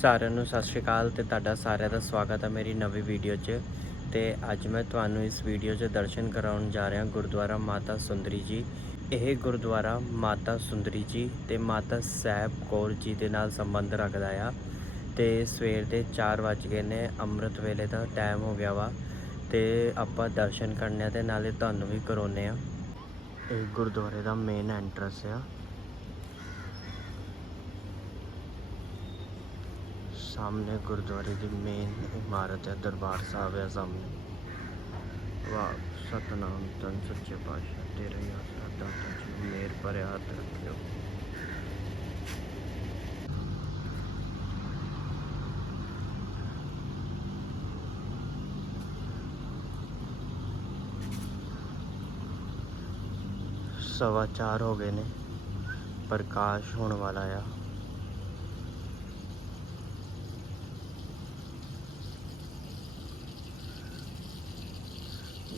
ਸਾਰਿਆਂ ਨੂੰ ਸਤਿ ਸ਼੍ਰੀ ਅਕਾਲ ਤੇ ਤੁਹਾਡਾ ਸਾਰਿਆਂ ਦਾ ਸਵਾਗਤ ਹੈ ਮੇਰੀ ਨਵੀਂ ਵੀਡੀਓ 'ਚ। ਤੇ ਅੱਜ ਮੈਂ ਤੁਹਾਨੂੰ ਇਸ ਵੀਡੀਓ 'ਚ ਦਰਸ਼ਨ ਕਰਾਉਣ ਜਾ ਰਿਹਾ ਗੁਰਦੁਆਰਾ ਮਾਤਾ ਸੁੰਦਰੀ ਜੀ। ਇਹ ਗੁਰਦੁਆਰਾ ਮਾਤਾ ਸੁੰਦਰੀ ਜੀ ਤੇ ਮਾਤਾ ਸਾਹਿਬ ਕੌਰ ਜੀ ਦੇ ਨਾਲ ਸੰਬੰਧ ਰੱਖਦਾ ਆ। ਤੇ ਸਵੇਰ ਦੇ 4 ਵਜ ਗਏ ਨੇ, ਅੰਮ੍ਰਿਤ ਵੇਲੇ ਦਾ ਟਾਈਮ ਹੋ ਗਿਆ ਵਾ। ਤੇ ਆਪਾਂ ਦਰਸ਼ਨ ਕਰਨੇ ਆ ਤੇ ਨਾਲੇ ਤੁਹਾਨੂੰ ਵੀ ਕਰਾਉਨੇ ਆ। ਇਹ ਗੁਰਦੁਆਰੇ ਦਾ ਮੇਨ ਐਂਟਰੈਂਸ ਆ। ਸਾਹਮਣੇ ਗੁਰਦੁਆਰੇ ਦੀ ਮੇਨ ਇਮਾਰਤ ਹੈ, ਦਰਬਾਰ ਸਾਹਿਬ ਹੈ ਸਾਹਮਣੇ। ਵਾਹ, ਸਤਨਾਮ ਤਨ ਸੱਚੇ ਪਾਤਸ਼ਾਹ, ਤੇਰੇ ਹੀ ਆਸਰਾ ਦਾਤਾ ਮੇਰ ਪਰ ਹੱਥ ਰੱਖਿਓ। ਸਵਾ ਚਾਰ ਹੋ ਗਏ ਨੇ, ਪ੍ਰਕਾਸ਼ ਹੋਣ ਵਾਲਾ ਆ।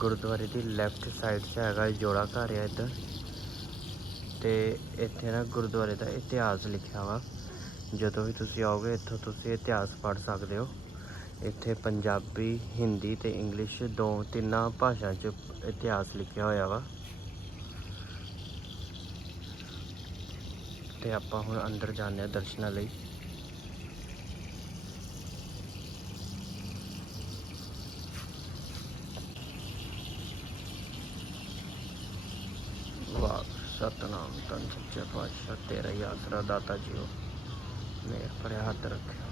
ਗੁਰਦੁਆਰੇ ਦੀ ਲੈਫਟ ਸਾਈਡ 'ਚ ਹੈਗਾ ਜੋੜਾ ਘਰ ਆ ਇੱਧਰ। ਤੇ ਇੱਥੇ ਨਾ ਗੁਰਦੁਆਰੇ ਦਾ ਇਤਿਹਾਸ ਲਿਖਿਆ ਵਾ। ਜਦੋਂ ਵੀ ਤੁਸੀਂ ਆਓਗੇ ਇੱਥੋਂ ਤੁਸੀਂ ਇਤਿਹਾਸ ਪੜ੍ਹ ਸਕਦੇ ਹੋ। ਇੱਥੇ ਪੰਜਾਬੀ, ਹਿੰਦੀ ਤੇ ਇੰਗਲਿਸ਼ ਦੋ ਤਿੰਨਾਂ ਭਾਸ਼ਾ 'ਚ ਇਤਿਹਾਸ ਲਿਖਿਆ ਹੋਇਆ ਵਾ। ਤੇ ਆਪਾਂ ਹੁਣ ਅੰਦਰ ਜਾਂਦੇ ਹਾਂ ਦਰਸ਼ਨਾਂ ਲਈ ਵਾਹ ਸਤਨਾਮ ਤਨ ਸੱਚੇ ਪਾਤਸ਼ਾਹ ਤੇਰਾ ਹੀ ਆਸਰਾ ਦਾਤਾ ਜੀਓ ਮੇਰ ਪਰ ਹੱਥ ਰੱਖਿਓ।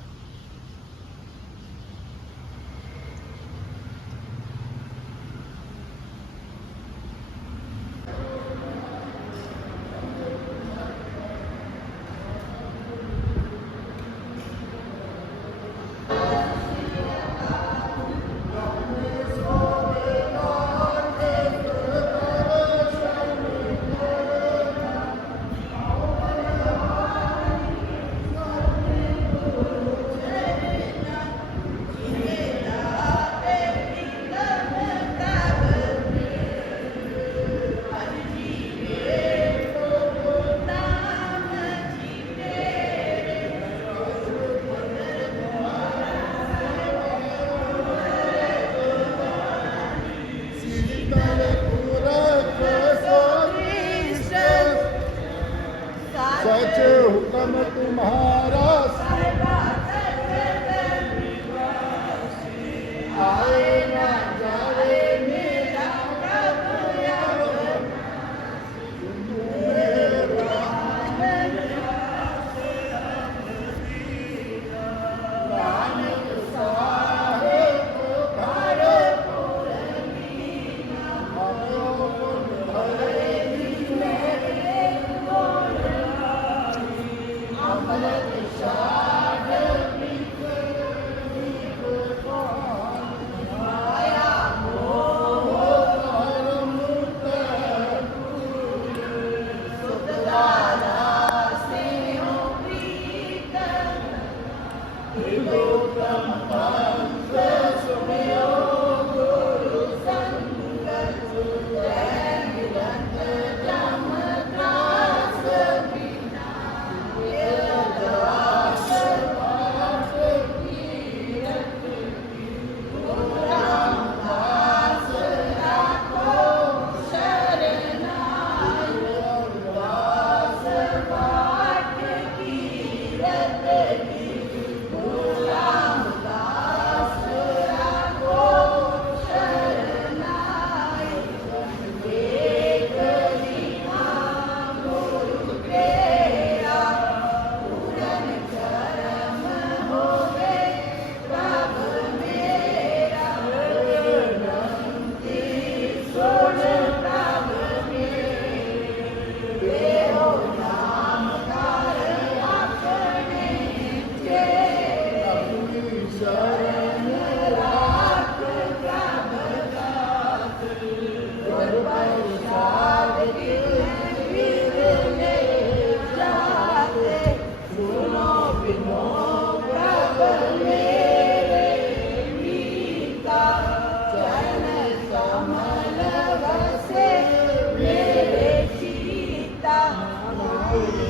सच हुक्म तुम्हारा cha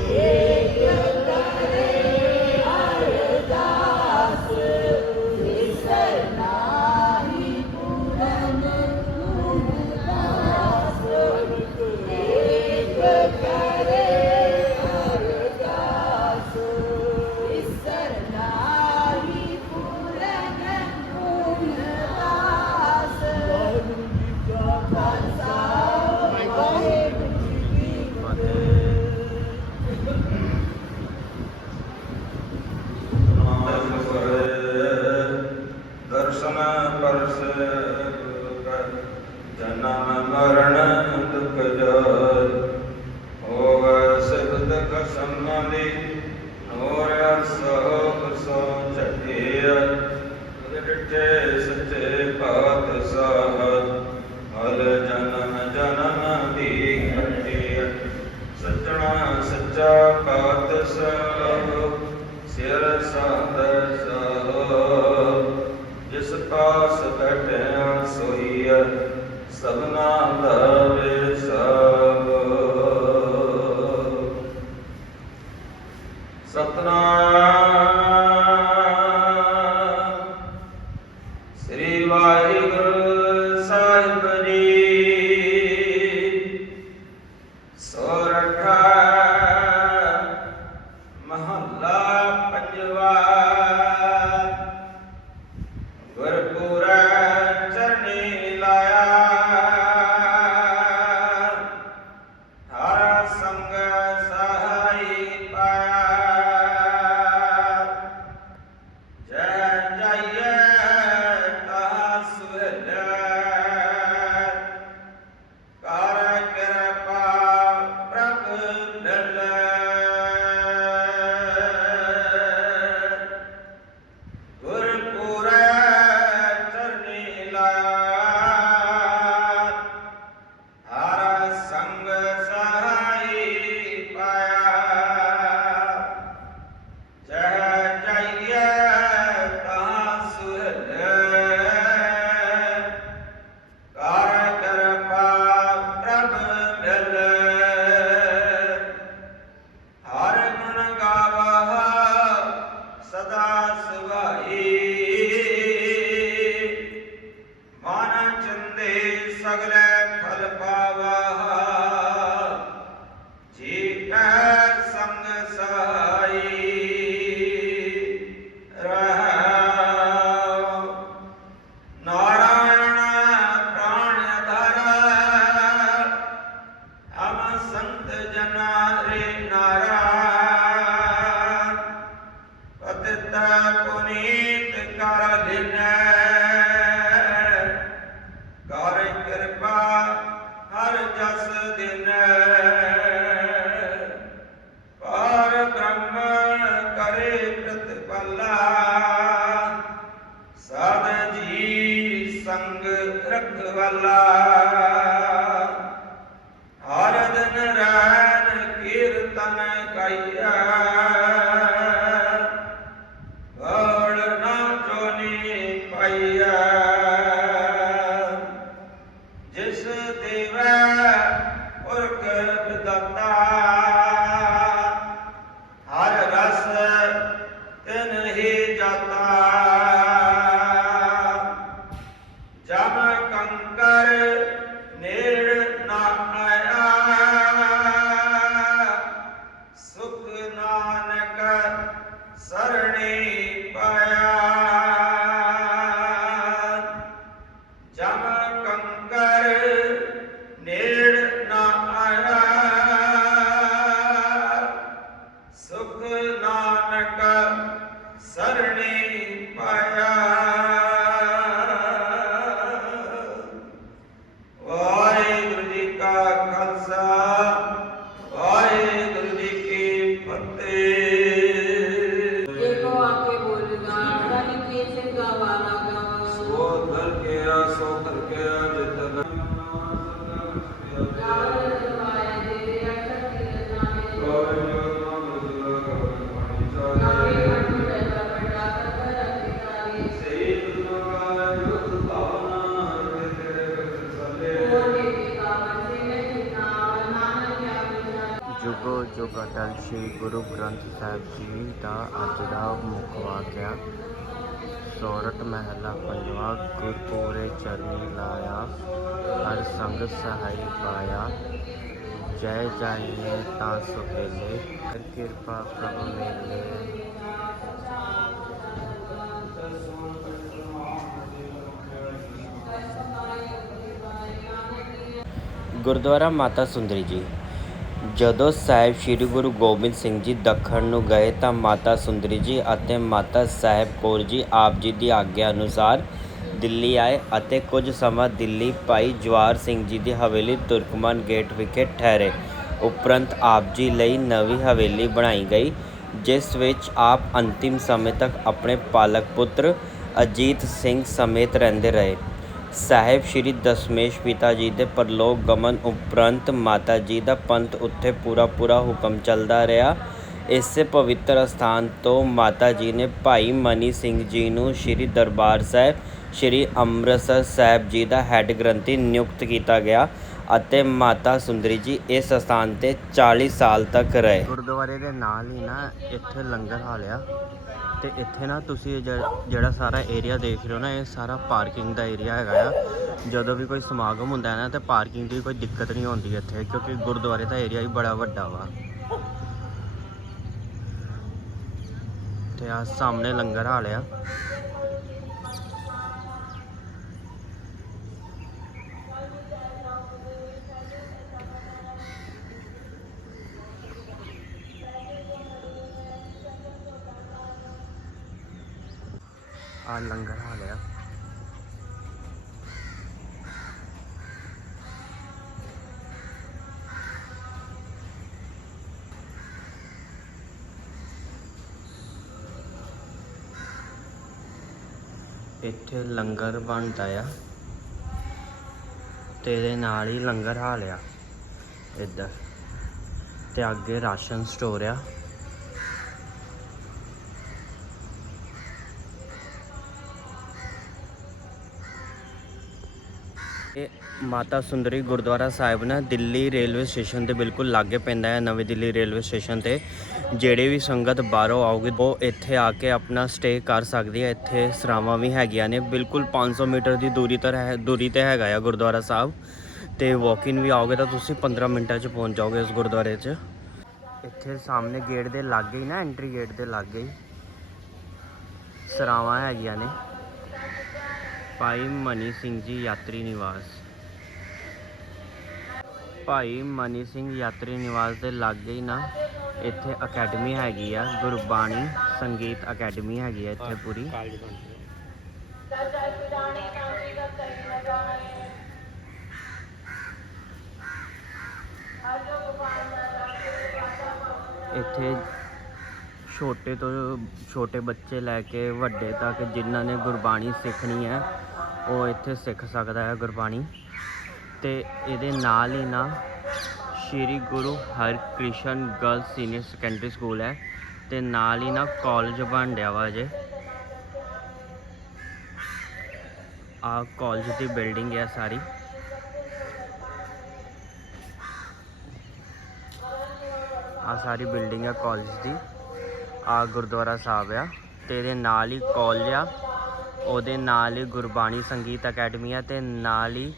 ਸਗਲੇ ਫਲ ਪਾਵਹ ਜੁਗੋ ਜੁਗ ਅਟਲ ਸ੍ਰੀ ਗੁਰੂ ਗ੍ਰੰਥ ਸਾਹਿਬ ਜੀ ਦਾ ਅੱਜ ਦਾ ਮੁੱਖ ਵਾਕਿਆ। ਸੋਰਠ ਮਹਿਲਾ ਪੰਜਵਾ ਗੁਰਪੂਰੇ ਚਰਨੀ ਲਾਇਆ, ਹਰ ਸੰਗ ਸਹਾਈ ਪਾਇਆ। ਜੈ ਜਾਈਏ ਤਾਂ ਸੁਖੇਲੇ ਕਰ ਕਿਰਪਾ ਪ੍ਰਭ ਮੇਲੇ। ਗੁਰਦੁਆਰਾ ਮਾਤਾ ਸੁੰਦਰੀ ਜੀ ਜਦੋਂ ਸਾਹਿਬ ਸ੍ਰੀ ਗੁਰੂ ਗੋਬਿੰਦ ਸਿੰਘ ਜੀ ਦੱਖਣ ਨੂੰ ਗਏ ਤਾਂ ਮਾਤਾ ਸੁੰਦਰੀ ਜੀ ਅਤੇ ਮਾਤਾ ਸਾਹਿਬ ਕੌਰ ਜੀ ਆਪ ਜੀ ਦੀ ਆਗਿਆ ਅਨੁਸਾਰ ਦਿੱਲੀ ਆਏ ਅਤੇ ਕੁਝ ਸਮਾਂ ਦਿੱਲੀ ਭਾਈ ਜਵਾਰ ਸਿੰਘ ਜੀ ਦੀ ਹਵੇਲੀ ਤੁਰਕਮਨ ਗੇਟ ਵਿਖੇ ਠਹਿਰੇ। ਉਪਰੰਤ ਆਪ ਜੀ ਲਈ ਨਵੀਂ ਹਵੇਲੀ ਬਣਾਈ ਗਈ, ਜਿਸ ਵਿੱਚ ਆਪ ਅੰਤਿਮ ਸਮੇਂ ਤੱਕ ਆਪਣੇ ਪਾਲਕ ਪੁੱਤਰ ਅਜੀਤ ਸਿੰਘ ਸਮੇਤ ਰਹਿੰਦੇ ਰਹੇ। ਸਾਹਿਬ ਸ੍ਰੀ ਦਸ਼ਮੇਸ਼ ਪਿਤਾ ਜੀ ਦੇ ਪਰਲੋਕ ਗਮਨ ਉਪਰੰਤ ਮਾਤਾ ਜੀ ਦਾ ਪੰਥ ਉੱਤੇ ਪੂਰਾ ਪੂਰਾ ਹੁਕਮ ਚੱਲਦਾ ਰਿਹਾ। ਇਸੇ ਪਵਿੱਤਰ ਸਥਾਨ ਤੋਂ ਮਾਤਾ ਜੀ ਨੇ ਭਾਈ ਮਨੀ ਸਿੰਘ ਜੀ ਨੂੰ ਸ੍ਰੀ ਦਰਬਾਰ ਸਾਹਿਬ, ਸ੍ਰੀ ਅੰਮ੍ਰਿਤਸਰ ਸਾਹਿਬ ਜੀ ਦਾ ਹੈੱਡ ਗ੍ਰੰਥੀ ਨਿਯੁਕਤ ਕੀਤਾ ਗਿਆ ਅਤੇ ਮਾਤਾ ਸੁੰਦਰੀ ਜੀ ਇਸ ਸਥਾਨ ਤੇ 40 ਸਾਲ ਤੱਕ ਰਹੇ। ਗੁਰਦੁਆਰੇ ਦੇ ਨਾਲ ਹੀ ਨਾ ਇੱਥੇ ਲੰਗਰ ਹਾਲਿਆ। ਤੇ ਇੱਥੇ ਨਾ ਤੁਸੀਂ ਇਹ ਜਿਹੜਾ ਸਾਰਾ ਏਰੀਆ ਦੇਖ ਰਹੇ ਹੋ ਨਾ, ਇਹ ਸਾਰਾ ਪਾਰਕਿੰਗ ਦਾ ਏਰੀਆ ਹੈਗਾ ਆ। ਜਦੋਂ ਵੀ ਕੋਈ ਸਮਾਗਮ ਹੁੰਦਾ ਹੈ ਨਾ, ਤੇ ਪਾਰਕਿੰਗ ਦੀ ਕੋਈ ਦਿੱਕਤ ਨਹੀਂ ਹੁੰਦੀ ਇੱਥੇ, ਕਿਉਂਕਿ ਗੁਰਦੁਆਰੇ ਦਾ ਏਰੀਆ ਵੀ ਬੜਾ ਵੱਡਾ ਵਾ। ਤੇ ਆ ਸਾਹਮਣੇ ਲੰਗਰ ਹਾਲਿਆ ਆ। ਲੰਗਰ ਹਾਲਿਆ ਇੱਥੇ ਲੰਗਰ ਬਣਦਾ ਆ। ਤੇ ਇਹਦੇ ਨਾਲ ਹੀ ਲੰਗਰ ਹਾਲਿਆ ਇੱਧਰ। ਤੇ ਅੱਗੇ ਰਾਸ਼ਨ ਸਟੋਰ ਆ। ਮਾਤਾ ਸੁੰਦਰੀ ਗੁਰਦੁਆਰਾ ਸਾਹਿਬ ਨਾ ਦਿੱਲੀ ਰੇਲਵੇ ਸਟੇਸ਼ਨ ਦੇ ਬਿਲਕੁਲ ਲਾਗੇ ਪੈਂਦਾ ਹੈ, ਨਵੀਂ ਦਿੱਲੀ ਰੇਲਵੇ ਸਟੇਸ਼ਨ ਤੇ। ਜਿਹੜੇ ਵੀ ਸੰਗਤ ਬਾਹਰੋਂ ਆਉਗੇ ਉਹ ਇੱਥੇ ਆ ਕੇ ਆਪਣਾ ਸਟੇ ਕਰ ਸਕਦੀ ਹੈ। ਇੱਥੇ ਸਰਾਵਾਂ ਵੀ ਹੈਗੀਆਂ ਨੇ। ਬਿਲਕੁਲ 500 ਮੀਟਰ ਦੀ ਦੂਰੀ ਤੇ ਹੈ ਦੂਰੀ ਤੇ ਹੈਗਾ ਆ ਗੁਰਦੁਆਰਾ ਸਾਹਿਬ। ਤੇ ਵਾਕ-ਇਨ ਵੀ ਆਓਗੇ ਤਾਂ ਤੁਸੀਂ 15 ਮਿੰਟਾਂ 'ਚ ਪਹੁੰਚ ਜਾਓਗੇ ਇਸ ਗੁਰਦੁਆਰੇ 'ਚ। ਇੱਥੇ ਸਾਹਮਣੇ ਗੇਟ ਦੇ ਲਾਗੇ ਹੀ ਨਾ ਐਂਟਰੀ ਗੇਟ ਦੇ ਲਾਗੇ ਹੀ ਸਰਾਵਾਂ ਹੈਗੀਆਂ ਨੇ। ਭਾਈ ਮਨੀ ਸਿੰਘ ਜੀ, ਯਾਤਰੀ ਨਿਵਾਸ। ਭਾਈ ਮਨੀ ਸਿੰਘ ਯਾਤਰੀ ਨਿਵਾਸ ਦੇ ਲਾਗੇ ਹੀ ਨਾ ਇੱਥੇ ਅਕੈਡਮੀ ਹੈਗੀ ਆ ਗੁਰਬਾਣੀ ਸੰਗੀਤ ਅਕੈਡਮੀ ਹੈਗੀ ਆ ਇੱਥੇ ਪੂਰੀ। ਇੱਥੇ ਛੋਟੇ ਤੋਂ ਛੋਟੇ ਬੱਚੇ ਲੈ ਕੇ ਵੱਡੇ ਤੱਕ ਜਿਨ੍ਹਾਂ ਨੇ ਗੁਰਬਾਣੀ ਸਿੱਖਣੀ ਹੈ ਉਹ ਇੱਥੇ ਸਿੱਖ ਸਕਦਾ ਹੈ ਗੁਰਬਾਣੀ। ਤੇ ਇਹਦੇ ਨਾਲ ਹੀ ਨਾ Shri Guru Harkrishan girl senior secondary school ਹੈ ਤੇ ਨਾਲ ਹੀ ਨਾ ਕਾਲਜ ਬਣ ਰਿਹਾ ਵਾ ਜੇ ਆ ਕਾਲਜ ਦੀ ਬਿਲਡਿੰਗ ਹੈ ਸਾਰੀ। ਆ ਸਾਰੀ ਬਿਲਡਿੰਗ ਹੈ ਕਾਲਜ ਦੀ। ਆ ਗੁਰਦੁਆਰਾ ਸਾਹਿਬ ਆ ਤੇ ਇਹਦੇ ਨਾਲ ਹੀ ਕਾਲਜ ਆ। ਉਹਦੇ ਨਾਲ ਹੀ ਗੁਰਬਾਣੀ ਸੰਗੀਤ ਅਕੈਡਮੀ ਆ ਤੇ ਨਾਲ ਹੀ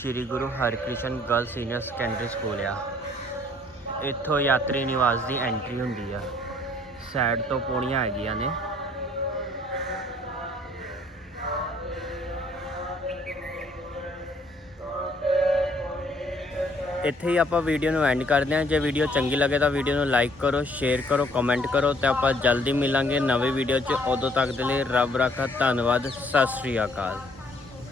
Shri Guru Harkrishan girl senior secondary school ਆ। ਇੱਥੋਂ ਯਾਤਰੀ ਨਿਵਾਸ ਦੀ ਐਂਟਰੀ ਹੁੰਦੀ ਆ। ਸਾਈਡ ਤੋਂ ਪੌੜੀਆਂ ਹੈਗੀਆਂ ਨੇ। ਇੱਥੇ ਹੀ ਆਪਾਂ ਵੀਡੀਓ ਨੂੰ ਐਂਡ ਕਰਦੇ ਹਾਂ। ਜੇ ਵੀਡੀਓ ਚੰਗੀ ਲੱਗੇ ਤਾਂ ਵੀਡੀਓ ਨੂੰ ਲਾਈਕ ਕਰੋ ਸ਼ੇਅਰ ਕਰੋ ਕਮੈਂਟ ਕਰੋ ਤੇ ਆਪਾਂ ਜਲਦੀ ਮਿਲਾਂਗੇ ਨਵੇਂ ਵੀਡੀਓ 'ਚ। ਉਦੋਂ ਤੱਕ ਦੇ ਲਈ ਰੱਬ ਰਾਖਾ, ਧੰਨਵਾਦ, ਸਤਿ ਸ੍ਰੀ ਅਕਾਲ।